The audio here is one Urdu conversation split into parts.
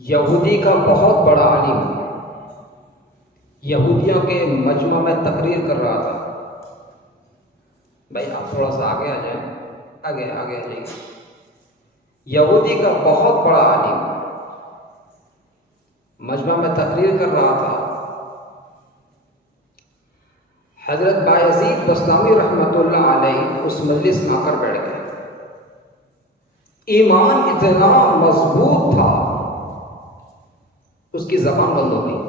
یہودی کا بہت بڑا عالم یہودیوں کے مجمع میں تقریر کر رہا تھا. بھائی آپ تھوڑا سا آگے آ جائیں، آگے آ جائیے. یہودی کا بہت بڑا عالم مجمع میں تقریر کر رہا تھا. حضرت بایزید بستامی رحمۃ اللہ علیہ اس مجلس میں آ کر بیٹھ گئے. ایمان اتنا مضبوط تھا اس کی زبان بند ہو گئی.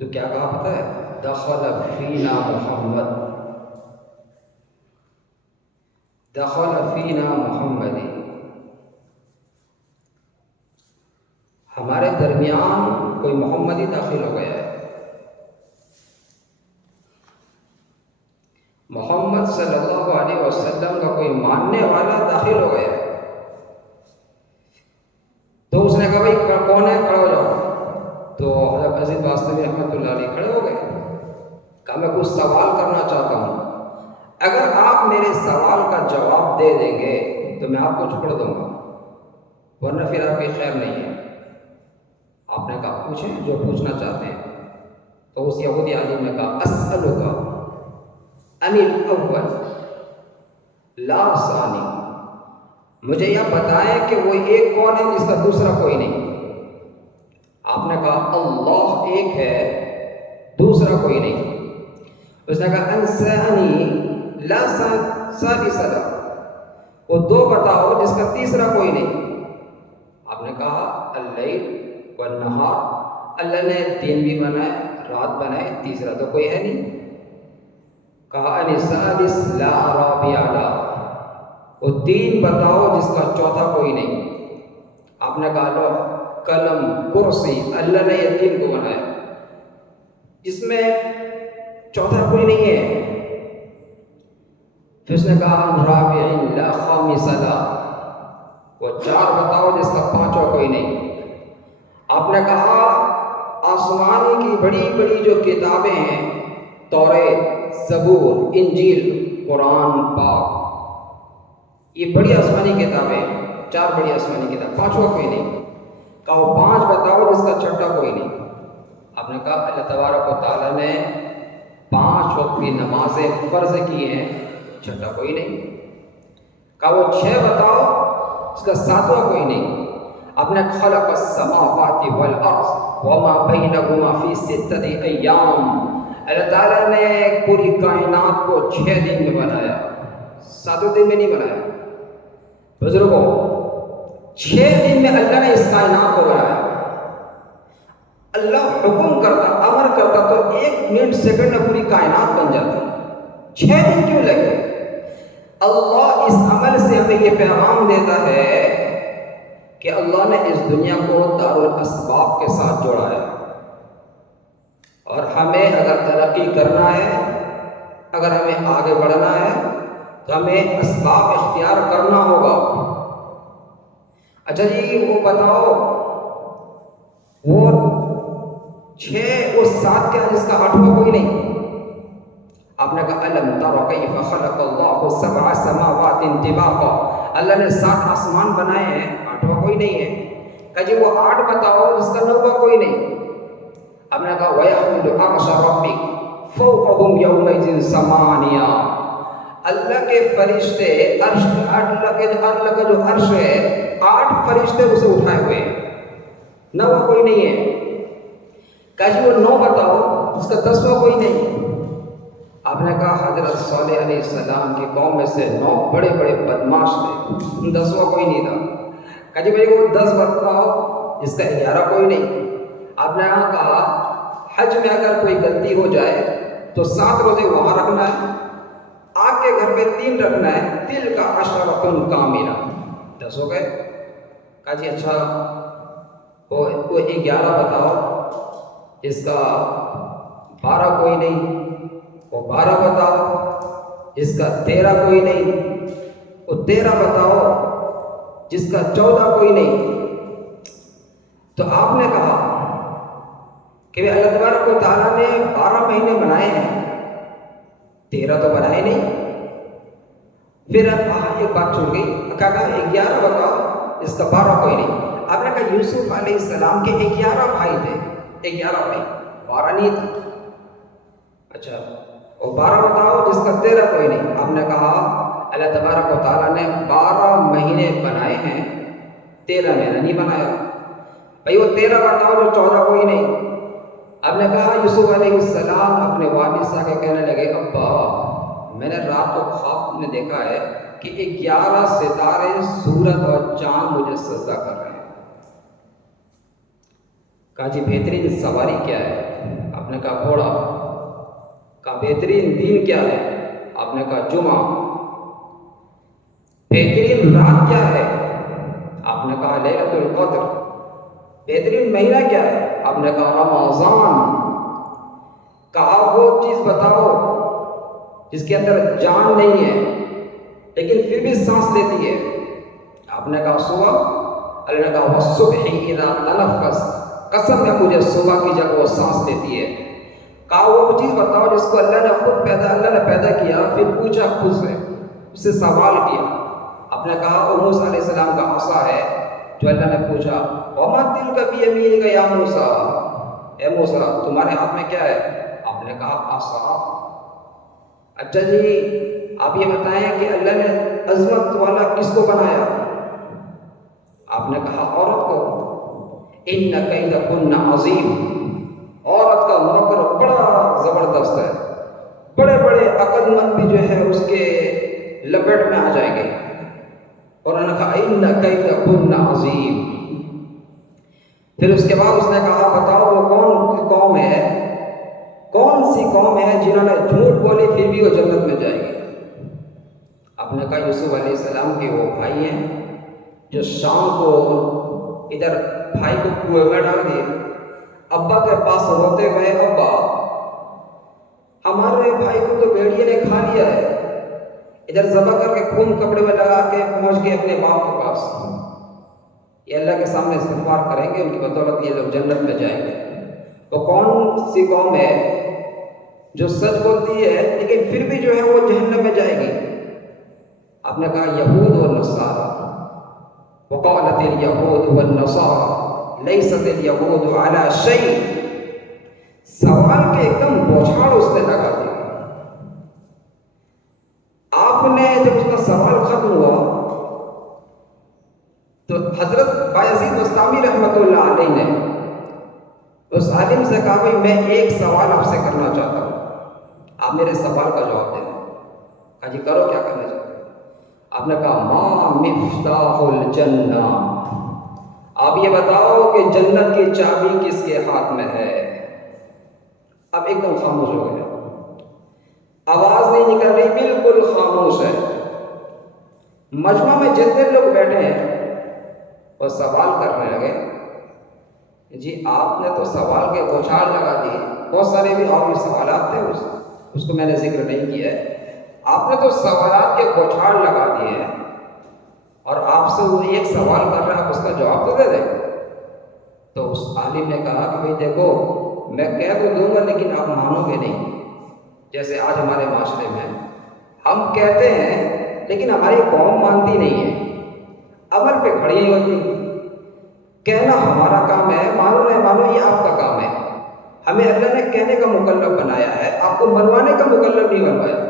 تو کیا کہا پتہ ہے؟ دخل فینا محمد، دخل فینا محمد، ہمارے درمیان کوئی محمدی داخل ہو گیا ہے. محمد صلی اللہ علیہ وسلم کا کوئی ماننے والا داخل ہو گیا ہے. تو اس نے کہا بھائی کون ہے، کھڑا ہو جاؤ. تو حضرت بایزید بستامی رحمۃ اللہ علیہ کھڑے ہو گئے. کہا میں کچھ سوال کرنا چاہتا ہوں، اگر آپ میرے سوال کا جواب دے دیں گے تو میں آپ کو چھوڑ دوں گا، ورنہ پھر آپ کی خیر نہیں ہے. آپ نے کہا پوچھیں جو پوچھنا چاہتے ہیں. تو اس یہودی عالم نے کہا اسألک عن الاول لا ثانی، مجھے یہ بتائیں کہ وہ ایک کون ہے جس کا دوسرا کوئی نہیں. آپ نے کہا اللہ ایک ہے، دوسرا کوئی نہیں. اس نے کہا ان ثانی لا ثالث له، وہ دو بتاؤ جس کا تیسرا کوئی نہیں. آپ نے کہا اللیل والنہار، اللہ نے دن بھی بنائے رات بنائے، تیسرا تو کوئی ہے نہیں. کہا ان الثالث لا رابع له، وہ تین بتاؤ جس کا چوتھا کوئی نہیں. آپ نے کہا لو قلم کرسی، اللہ نے یہ تین کو بنایا، جس میں چوتھا کوئی نہیں ہے. پھر اس نے کہا رابع لا خامس له، وہ چار بتاؤ جس کا پانچواں کوئی نہیں. آپ نے کہا آسمانی کی بڑی بڑی جو کتابیں ہیں، توریت، زبور، انجیل، قرآن پاک، یہ بڑی آسمانی کتابیں ہیں، چار بڑی آسمانی کتاب، پانچواں کوئی نہیں. کہا وہ پانچ بتاؤ جس کا چھٹا کوئی نہیں. آپ نے کہا اللہ تبارک و تعالیٰ نے 5 وقت کی نمازیں فرض کی ہیں، چھٹا کوئی نہیں. کہا وہ 6 بتاؤ اس کا 7واں کوئی نہیں. آپ نے خلق السماوات والارض وما بینہما فی 6 ایام، اللہ تعالیٰ نے پوری کائنات کو 6 دن میں بنایا، 7 دن میں نہیں بنایا. بزرگوں 6 دن میں اللہ نے اس کائنات کو بنایا. اللہ حکم کرتا، امر کرتا تو 1 منٹ سیکنڈ میں پوری کائنات بن جاتی. 6 دن کیوں لگے؟ اللہ اس عمل سے ہمیں یہ پیغام دیتا ہے کہ اللہ نے اس دنیا کو دار الاسباب کے ساتھ جوڑا ہے، اور ہمیں اگر ترقی کرنا ہے، اگر ہمیں آگے بڑھنا ہے تو ہمیں اسباب اختیار کرنا ہوگا. اچھا جی وہ بتاؤ وہ 6 اور 7 کیا جس کا 8واں کوئی نہیں. آپ نے کہا الم تر کیف خلق اللہ 7 سماوات طباقا، اللہ نے 7 آسمان بنائے ہیں، 8واں کوئی نہیں ہے. کہا جی وہ 8 بتاؤ جس کا 9واں کوئی نہیں. آپ نے کہا وَيَحْمِلُ عَرْشَ رَبِّكَ فَوْقَهُمْ يَوْمَئِذٍ ثَمَانِيَةٌ، اللہ کے فرشتے اللہ کا جو عرش ہے 8 فرشتے اسے اٹھائے ہوئے ہیں، 9واں کوئی نہیں ہے. کہا جی وہ 9 بتاؤ اس کا 10واں کوئی نہیں. آپ نے کہا حضرت صالح علیہ السلام کی قوم میں سے 9 بڑے بڑے بدماش تھے، 10واں کوئی نہیں تھا. کہا جی بھائی وہ 10 بتاؤ جس کا 11 کوئی نہیں. آپ نے کہا حج میں اگر کوئی غلطی ہو جائے تو 7 روزے وہاں رکھنا ہے، آگ کے گھر پہ 3 رکھنا ہے، تل کا عشرۃ کاملہ، 10 ہو گئے. کہا جی اچھا وہ 11 بتاؤ جس کا 12 کوئی نہیں. وہ 12 بتاؤ جس کا 13 کوئی نہیں. وہ 13 بتاؤ جس کا 14 کوئی نہیں. تو آپ نے کہا کہ اللہ تبارک و تعالیٰ نے 12 مہینے بنائے ہیں، 13 تو بنائے نہیں. پھر ایک بات چھوڑ گئی، کہا 11 بتاؤ جس کا 12 کوئی نہیں. آپ نے کہا یوسف علیہ السلام کے 11 بھائی تھے. 11 بھائی، 12 نہیں تھا. اچھا اور 12 بتاؤ جس کا 13 کوئی نہیں. آپ نے کہا اللہ تبارک و تعالیٰ نے 12 مہینے بنائے ہیں، 13 مہینہ نہیں بنایا. بھائی وہ 13 بتاؤ جو 14 کوئی نہیں. اب نے کہا یوسف علیہ السلام اپنے والد صاحب کے کہنے لگے ابا میں نے رات کو خواب میں دیکھا ہے کہ 11 ستارے سورج اور چاند مجھے سجدہ کر رہے ہیں. کہا جی بہترین سواری کیا ہے؟ آپ نے کہا گھوڑا. کہا بہترین دین کیا ہے؟ آپ نے کہا جمعہ. بہترین رات کیا ہے؟ آپ نے کہا لیلۃ القدر. بہترین مہینہ کیا ہے؟ آپ نے کہا رمضان. کہا وہ چیز بتاؤ جس کے اندر جان نہیں ہے لیکن پھر بھی سانس لیتی ہے. آپ نے کہا صبح. اللہ نے کہا والصبح اذا تنفس. قسم ہے مجھے صبح کی جب وہ سانس لیتی ہے. کہا وہ چیز بتاؤ جس کو اللہ نے پیدا کیا پھر پوچھا خود سے، اس سے سوال کیا. آپ نے کہا موسیٰ علیہ السلام کا عصا ہے جو اللہ نے پوچھا وما تلک بیمینک یا موسیٰ، اے موسیٰ تمہارے ہاتھ میں کیا ہے؟ آپ نے کہا عصا. اچھا جی آپ یہ بتائیں کہ اللہ نے عظمت والا کس کو بنایا؟ آپ نے کہا عورت کو. ان کیدکن عظیم. عورت کا مکر بڑا زبردست ہے، بڑے بڑے عقل مند بھی جو ہے اس کے لپیٹ میں آ جائیں گے. اور انہوں نے کہا ان کیدکن عظیم. پھر اس کے بعد اس نے کہا بتاؤ وہ کون سی قوم ہے جنہوں نے جھوٹ بولی پھر بھی وہ جنت میں جائے گی؟ آپ نے کہا یوسف علیہ السلام کے وہ بھائی ہیں جو شام کو ادھر بھائی کو کنویں میں ڈال دیے. ابا کے پاس روتے ہوئے ابا ہمارے بھائی کو تو بھیڑیے نے کھا لیا ہے. ادھر ذبح کر کے خون کپڑے میں لگا کے پہنچ گئے اپنے باپ کے پاس. یہ اللہ کے سامنے استغفار کریں گے، ان کی بدولت یہ لوگ جنت میں جائیں گے. تو کون سی قوم ہے جو سچ بولتی ہے لیکن پھر بھی جو ہے وہ جہنم میں جائے گی؟ آپ نے کہا یہود و نصارہ. وقالت الیہود والنصارى لیست الیہود علی شیء. سوال کے ایک دم بوچھاڑ اس نے لگا دیا. آپ نے جب اس کا سوال ختم ہوا تو حضرت بایزید بستامی رحمۃ اللہ علیہ نے اس عالم سے کہا بھائی میں ایک سوال آپ سے کرنا چاہتا ہوں، آپ میرے سوال کا جواب دیں. کہا جی کرو کیا کرنا چاہتے ہیں؟ آپ نے کہا ما مفتاح الجنہ. آپ یہ بتاؤ کہ جنت کی چابی کس کے ہاتھ میں ہے؟ اب ایک دم خاموش ہو گیا، آواز نہیں نکل رہی، بالکل خاموش ہے. مجمع میں جتنے لوگ بیٹھے ہیں وہ سوال کرنے لگے. جی آپ نے تو سوال کے بوچھاڑ لگا دیے. بہت سارے بھی اور بھی سوالات تھے، اس کو میں نے ذکر نہیں کیا ہے. آپ نے تو سوالات کے بوچھاڑ لگا دیے ہیں اور آپ سے وہ ایک سوال کر رہا ہے، آپ اس کا جواب تو دے دیں. تو اس عالم نے کہا کہ بھائی دیکھو میں کہہ تو دوں گا لیکن آپ مانو گے نہیں. جیسے آج ہمارے معاشرے میں ہم کہتے ہیں لیکن ہماری قوم مانتی نہیں ہے، عمل پہ کھڑی نہیں ہوتی. کہنا ہمارا کام ہے، مانو نہیں مانو یہ آپ کا کام ہے. ہمیں اللہ نے کہنے کا مکلف بنایا ہے، آپ کو منوانے کا مکلف نہیں بنوایا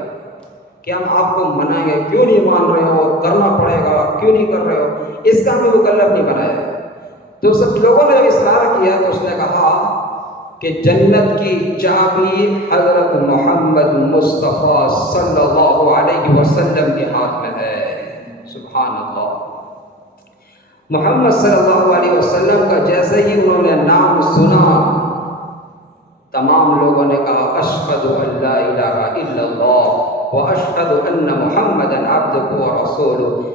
کہ ہم آپ کو منائیں گے. کیوں نہیں مان رہے ہو؟ کرنا پڑے گا. کیوں نہیں کر رہے ہو؟ اس کا ہمیں مکلف نہیں بنایا. تو سب لوگوں نے جب اصرار کیا تو اس نے کہا کہ جنت کی چابی حضرت محمد مصطفیٰ صلی اللہ علیہ وسلم کے ہاتھ میں ہے. سبحان اللہ. محمد صلی اللہ علیہ وسلم کا جیسے ہی انہوں نے نام سنا تمام لوگوں نے کہا اشہد ان لا الہ الا اللہ واشہد ان محمدا عبدہ ورسولہ.